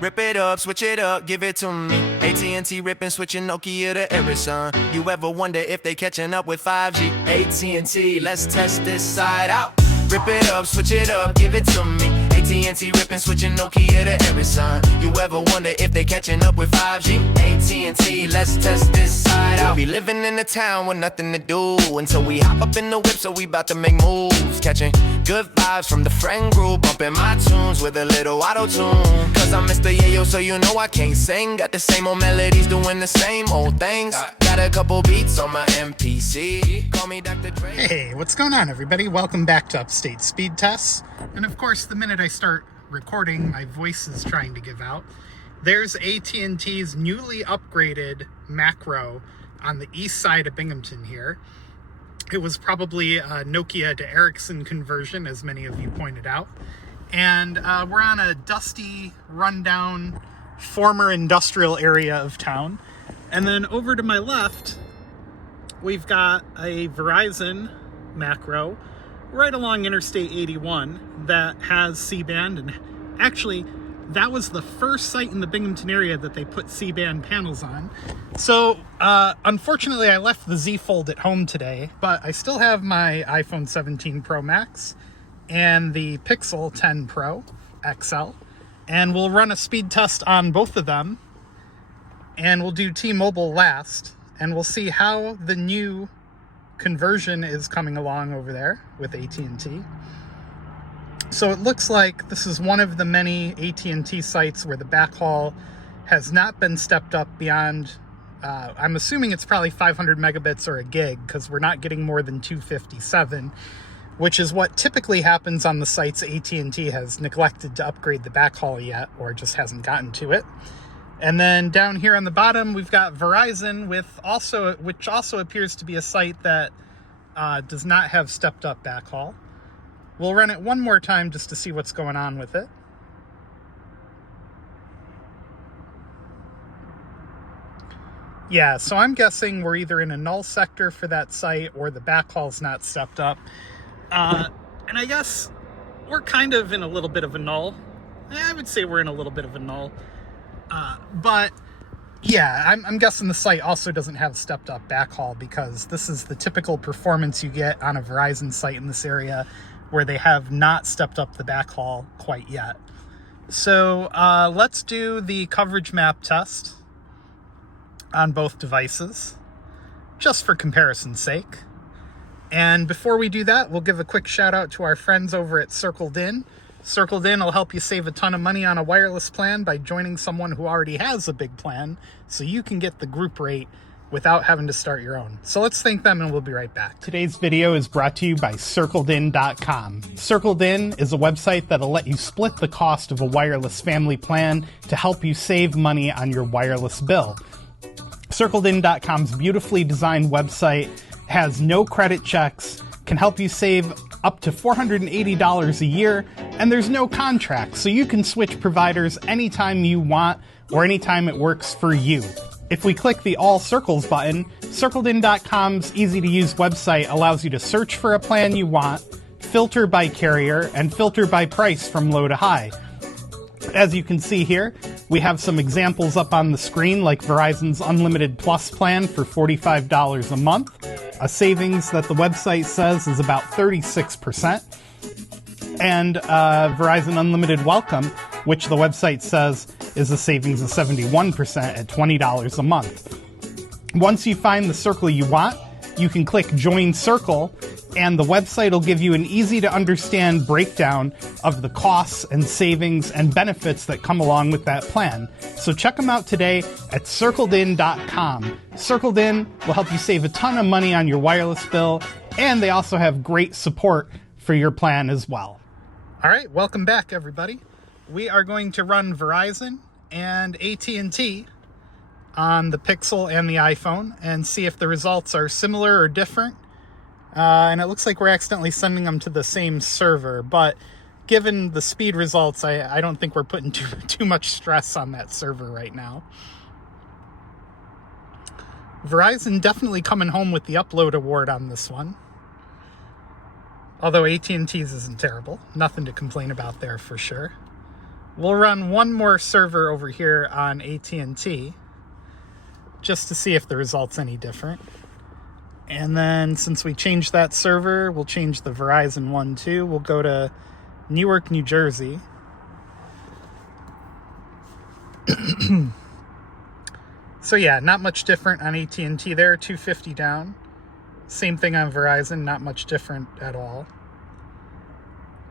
Rip it up, switch it up, give it to me. AT&T ripping, switching Nokia to Ericsson. You ever wonder if they catching up with 5G? AT&T, let's test this side out. Rip it up, switch it up, give it to me. AT&T ripping, switching Nokia to Ericsson. You ever wonder if they catching up with 5G? AT&T, let's test this side out. We be living in a town with nothing to do until we hop up in the whip, so we bout to make moves. Catching good vibes from the friend group, bumping my tunes with a little auto-tune. Cause I'm Mr. Yayo, so you know I can't sing. Got the same old melodies, doing the same old things. Got a couple beats on my MPC. Call me Dr. Dre. Hey, what's going on, everybody? Welcome back to Upstate Speedtests. And of course, the minute I start recording, my voice is trying to give out. There's AT&T's newly upgraded macro on the east side of Binghamton here. It was probably a Nokia to Ericsson conversion, as many of you pointed out. And we're on a dusty, rundown, former industrial area of town. And then over to my left, we've got a Verizon macro right along Interstate 81 that has C-band. And actually, that was the first site in the Binghamton area that they put C-band panels on. So, unfortunately, I left the Z Fold at home today, but I still have my iPhone 17 Pro Max and the Pixel 10 Pro XL. And we'll run a speed test on both of them. And we'll do T-Mobile last. And we'll see how the new conversion is coming along over there with AT&T. So it looks like this is one of the many AT&T sites where the backhaul has not been stepped up beyond, I'm assuming it's probably 500 megabits or a gig, because we're not getting more than 257, which is what typically happens on the sites AT&T has neglected to upgrade the backhaul yet, or just hasn't gotten to it. And then down here on the bottom, we've got Verizon, which also appears to be a site that does not have stepped up backhaul. We'll run it one more time just to see what's going on with it. Yeah, so I'm guessing we're either in a null sector for that site or the backhaul's not stepped up. And I guess we're kind of in a little bit of a null. I would say we're in a little bit of a null. But yeah, I'm guessing the site also doesn't have stepped up backhaul, because this is the typical performance you get on a Verizon site in this area where they have not stepped up the backhaul quite yet. So let's do the coverage map test on both devices, just for comparison's sake. And before we do that, we'll give a quick shout out to our friends over at Circled In. Circled In will help you save a ton of money on a wireless plan by joining someone who already has a big plan, so you can get the group rate without having to start your own. So let's thank them, and we'll be right back. Today's video is brought to you by CircledIn.com. Circled In is a website that'll let you split the cost of a wireless family plan to help you save money on your wireless bill. CircledIn.com's beautifully designed website has no credit checks, can help you save up to $480 a year, and there's no contract, so you can switch providers anytime you want or anytime it works for you. If we click the All Circles button, CircledIn.com's easy-to-use website allows you to search for a plan you want, filter by carrier, and filter by price from low to high. As you can see here, we have some examples up on the screen, like Verizon's Unlimited Plus plan for $45 a month, a savings that the website says is about 36%, and Verizon Unlimited Welcome, which the website says is a savings of 71% at $20 a month. Once you find the circle you want, you can click Join Circle, and the website will give you an easy-to-understand breakdown of the costs and savings and benefits that come along with that plan. So check them out today at CircledIn.com. Circled In will help you save a ton of money on your wireless bill, and they also have great support for your plan as well. All right, welcome back, everybody. We are going to run Verizon and AT&T on the Pixel and the iPhone and see if the results are similar or different. And it looks like we're accidentally sending them to the same server, but given the speed results, I don't think we're putting too much stress on that server right now. Verizon definitely coming home with the upload award on this one. Although AT&T's isn't terrible. Nothing to complain about there for sure. We'll run one more server over here on AT&T just to see if the result's any different. And then since we changed that server, we'll change the Verizon one too. We'll go to Newark, New Jersey. So yeah, not much different on AT&T there, 250 down. Same thing on Verizon, not much different at all.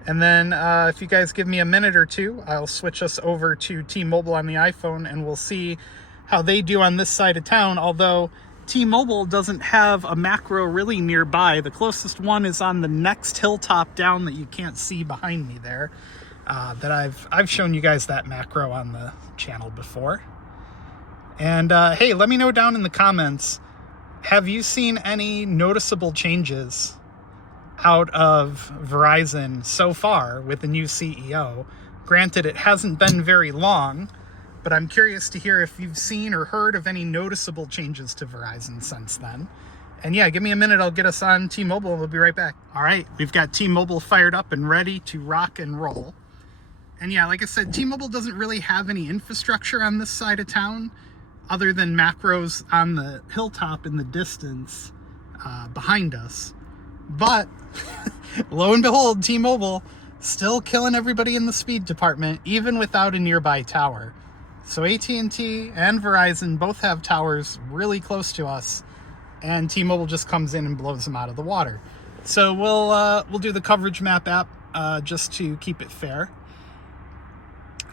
And then if you guys give me a minute or two, I'll switch us over to T-Mobile on the iPhone and we'll see how they do on this side of town, although T-Mobile doesn't have a macro really nearby. The closest one is on the next hilltop down that you can't see behind me there. That I've shown you guys that macro on the channel before. And hey, let me know down in the comments, have you seen any noticeable changes out of Verizon so far with the new CEO? Granted, it hasn't been very long, but I'm curious to hear if you've seen or heard of any noticeable changes to Verizon since then. And yeah, give me a minute, I'll get us on T-Mobile and we'll be right back. All right, we've got T-Mobile fired up and ready to rock and roll. And yeah, like I said, T-Mobile doesn't really have any infrastructure on this side of town other than macros on the hilltop in the distance behind us. But lo and behold, T-Mobile still killing everybody in the speed department, even without a nearby tower. So AT&T and Verizon both have towers really close to us, and T-Mobile just comes in and blows them out of the water. So we'll do the coverage map app just to keep it fair.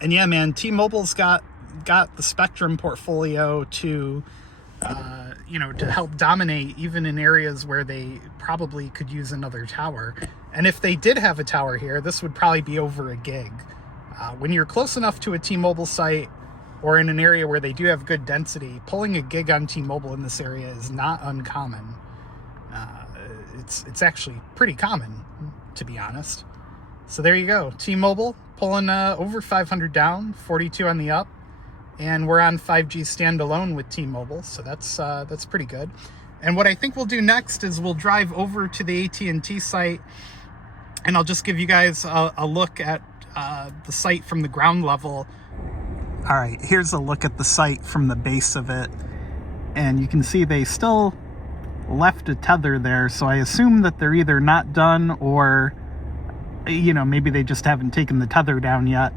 And yeah, man, T-Mobile's got the Spectrum portfolio to to help dominate even in areas where they probably could use another tower. And if they did have a tower here, this would probably be over a gig. When you're close enough to a T-Mobile site or in an area where they do have good density, pulling a gig on T-Mobile in this area is not uncommon. It's actually pretty common, to be honest. So there you go, T-Mobile pulling over 500 down, 42 on the up. And we're on 5G standalone with T-Mobile, so that's pretty good. And what I think we'll do next is we'll drive over to the AT&T site, and I'll just give you guys a look at the site from the ground level. All right, here's a look at the site from the base of it, and you can see they still left a tether there, so I assume that they're either not done or, maybe they just haven't taken the tether down yet.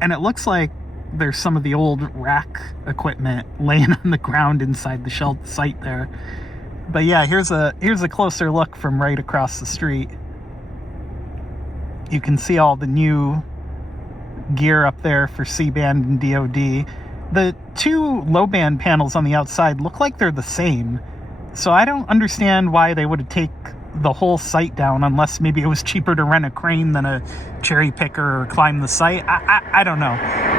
And it looks like there's some of the old rack equipment laying on the ground inside the shell site there. But yeah, here's a closer look from right across the street. You can see all the new gear up there for C-band and DoD. The two low-band panels on the outside look like they're the same, so I don't understand why they would take the whole site down unless maybe it was cheaper to rent a crane than a cherry picker or climb the site. I don't know.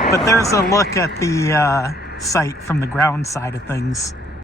But there's a look at the site from the ground side of things.